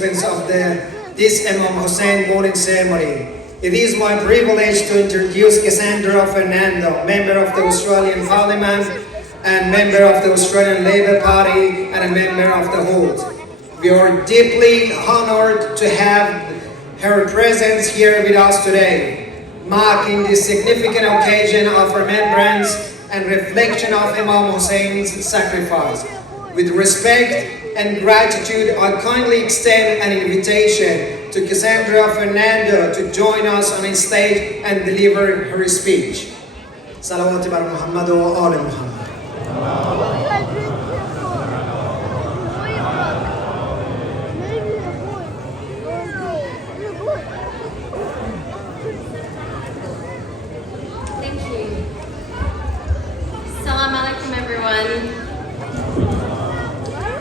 of this Imam Hussein Maulid ceremony. It is my privilege to introduce Cassandra Farnandos, member of the Australian Parliament and member of the Australian Labor Party and a member of the Hood. We are deeply honoured to have her presence here with us today, marking this significant occasion of remembrance and reflection of Imam Hussein's sacrifice. With respect and gratitude, I kindly extend an invitation to Cassandra Farnandos to join us on stage and deliver her speech. Salawat bar Muhammad wa ali Muhammad. Thank you. Assalamu alaikum, everyone.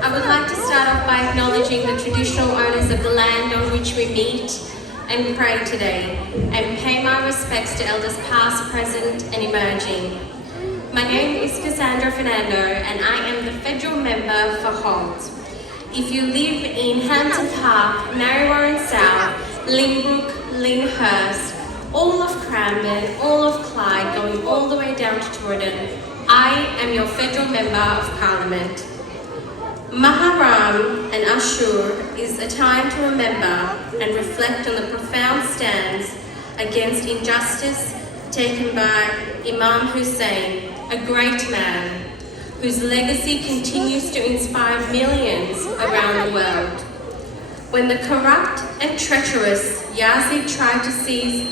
I would like to start off by acknowledging the traditional owners of the land on which we meet and pray today, and pay my respects to elders past, present and emerging. My name is Cassandra Farnandos and I am the federal member for Holt. If you live in Hampton Park, Narrowar South, Lynbrook, Lyndhurst, all of Cranbourne, all of Clyde, going all the way down to Jordan, I am your federal member of Parliament. Muharram and Ashur is a time to remember and reflect on the profound stands against injustice taken by Imam Hussein, a great man whose legacy continues to inspire millions around the world. When the corrupt and treacherous Yazid tried to seize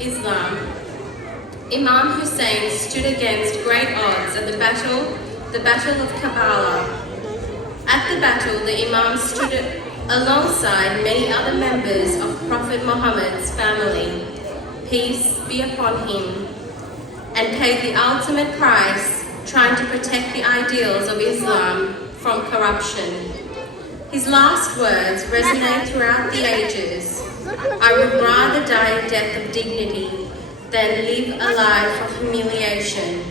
Islam, Imam Hussein stood against great odds at the Battle of Karbala. At the battle, the Imam stood alongside many other members of Prophet Muhammad's family, peace be upon him, and paid the ultimate price trying to protect the ideals of Islam from corruption. His last words resonate throughout the ages. I would rather die a death of dignity than live a life of humiliation.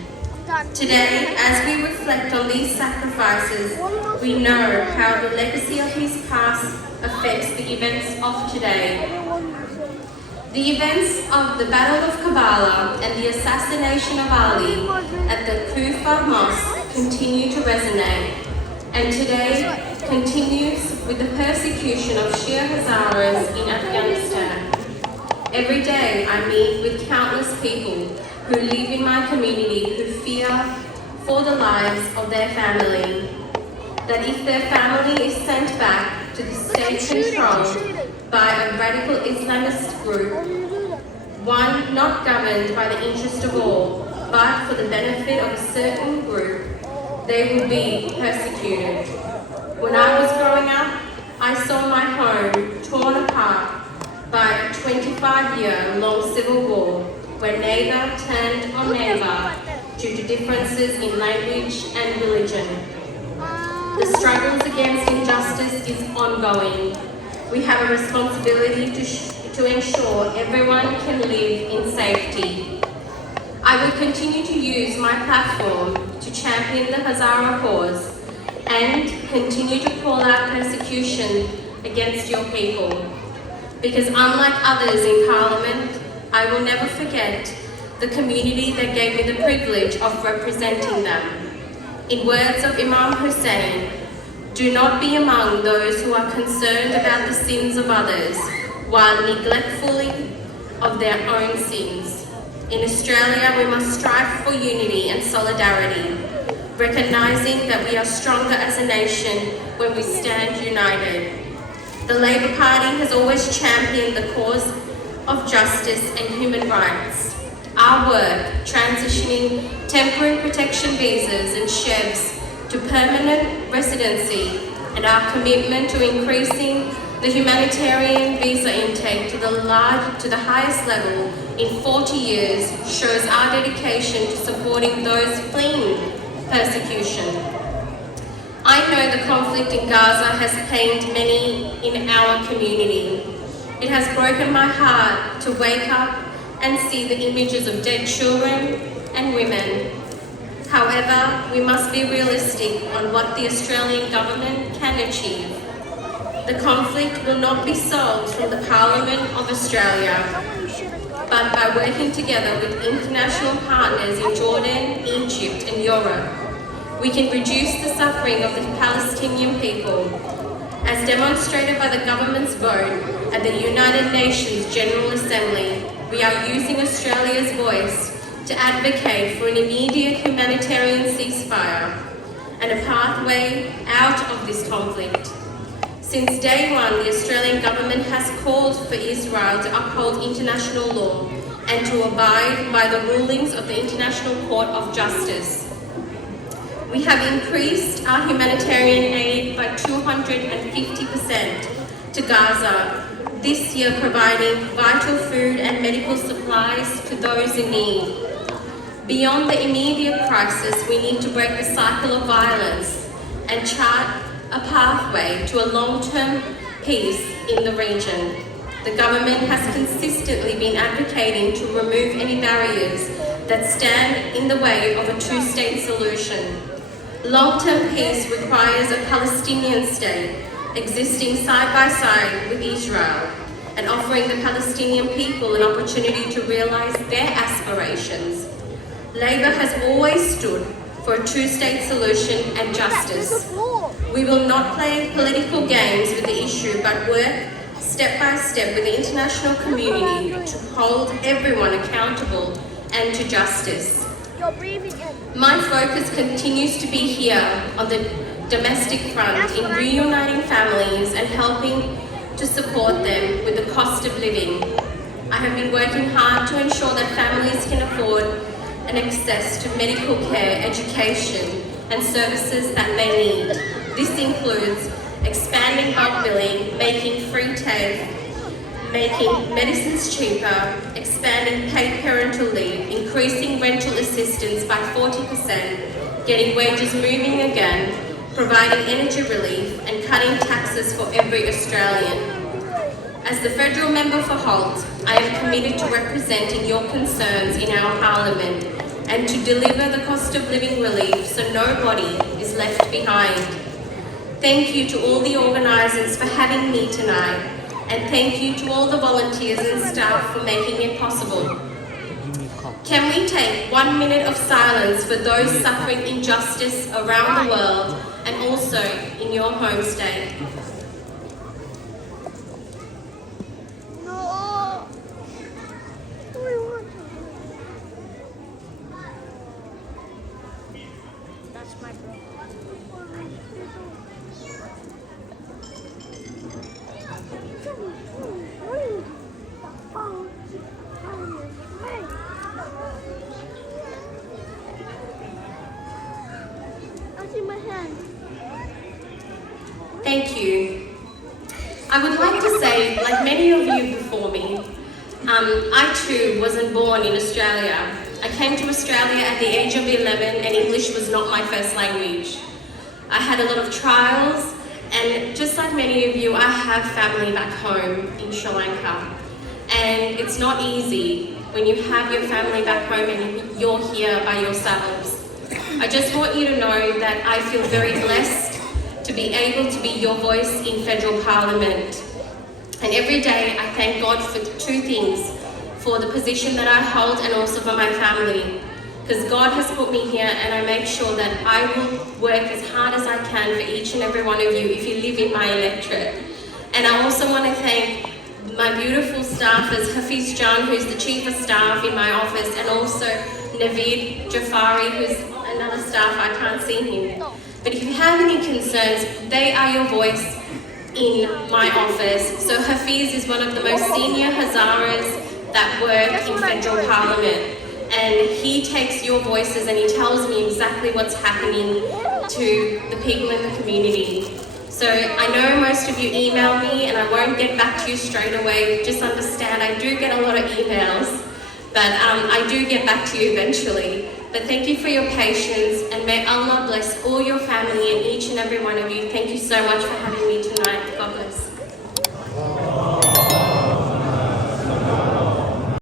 Today, as we reflect on these sacrifices, we know how the legacy of his past affects the events of today. The events of the Battle of Karbala and the assassination of Ali at the Kufa Mosque continue to resonate, and today continues with the persecution of Shia Hazaras in Afghanistan. Every day I meet with countless people who live in my community who fear for the lives of their family, that if their family is sent back to the state controlled by a radical Islamist group, one not governed by the interest of all, but for the benefit of a certain group, they will be persecuted. When I was growing up, I saw my home torn apart by a 25-year-long civil war, where neighbour turned on neighbour due to differences in language and religion. The struggles against injustice is ongoing. We have a responsibility to ensure everyone can live in safety. I will continue to use my platform to champion the Hazara cause and continue to call out persecution against your people. Because unlike others in Parliament, I will never forget the community that gave me the privilege of representing them. In words of Imam Hussein, do not be among those who are concerned about the sins of others while neglectfully of their own sins. In Australia, we must strive for unity and solidarity, recognising that we are stronger as a nation when we stand united. The Labor Party has always championed the cause of justice and human rights. Our work transitioning temporary protection visas and chefs to permanent residency, and our commitment to increasing the humanitarian visa intake to the highest level in 40 years shows our dedication to supporting those fleeing persecution. I know the conflict in Gaza has pained many in our community. It has broken my heart to wake up and see the images of dead children and women. However, we must be realistic on what the Australian government can achieve. The conflict will not be solved from the Parliament of Australia, but by working together with international partners in Jordan, Egypt and Europe. We can reduce the suffering of the Palestinian people. As demonstrated by the government's vote at the United Nations General Assembly, we are using Australia's voice to advocate for an immediate humanitarian ceasefire and a pathway out of this conflict. Since day one, the Australian government has called for Israel to uphold international law and to abide by the rulings of the International Court of Justice. We have increased our humanitarian aid by 250% to Gaza this year, providing vital food and medical supplies to those in need. Beyond the immediate crisis, we need to break the cycle of violence and chart a pathway to a long-term peace in the region. The government has consistently been advocating to remove any barriers that stand in the way of a two-state solution. Long-term peace requires a Palestinian state existing side by side with Israel and offering the Palestinian people an opportunity to realize their aspirations. Labor has always stood for a two-state solution and justice. We will not play political games with the issue, but work step by step with the international community to hold everyone accountable and to justice. My focus continues to be here on the domestic front in reuniting families and helping to support them with the cost of living. I have been working hard to ensure that families can afford and access to medical care, education and services that they need. This includes expanding bulk billing, making free TAFE, making medicines cheaper, expanding paid parental leave, increasing rental assistance by 40%, getting wages moving again, providing energy relief and cutting taxes for every Australian. As the Federal Member for Holt, I am committed to representing your concerns in our Parliament and to deliver the cost of living relief so nobody is left behind. Thank you to all the organisers for having me tonight, and thank you to all the volunteers and staff for making it possible. Can we take 1 minute of silence for those suffering injustice around the world and also in your home state? That's my brother. Thank you. I would like to say, like many of you before me, I too wasn't born in Australia. I came to Australia at the age of 11 and English was not my first language. I had a lot of trials, and just like many of you, I have family back home in Sri Lanka. And it's not easy when you have your family back home and you're here by yourselves. I just want you to know that I feel very blessed to be able to be your voice in federal parliament. And every day I thank God for two things: for the position that I hold and also for my family. Because God has put me here, and I make sure that I will work as hard as I can for each and every one of you if you live in my electorate. And I also want to thank my beautiful staffers, Hafiz Jan, who's the Chief of Staff in my office, and also Naveed Jafari, who's another staff, I can't see him. But if you have any concerns, they are your voice in my office. So Hafiz is one of the most senior Hazaras that work in federal parliament. And he takes your voices and he tells me exactly what's happening to the people in the community. So I know most of you email me and I won't get back to you straight away. Just understand I do get a lot of emails, but I do get back to you eventually. But thank you for your patience, and may Allah bless all your family and each and every one of you. Thank you so much for having me tonight. God bless.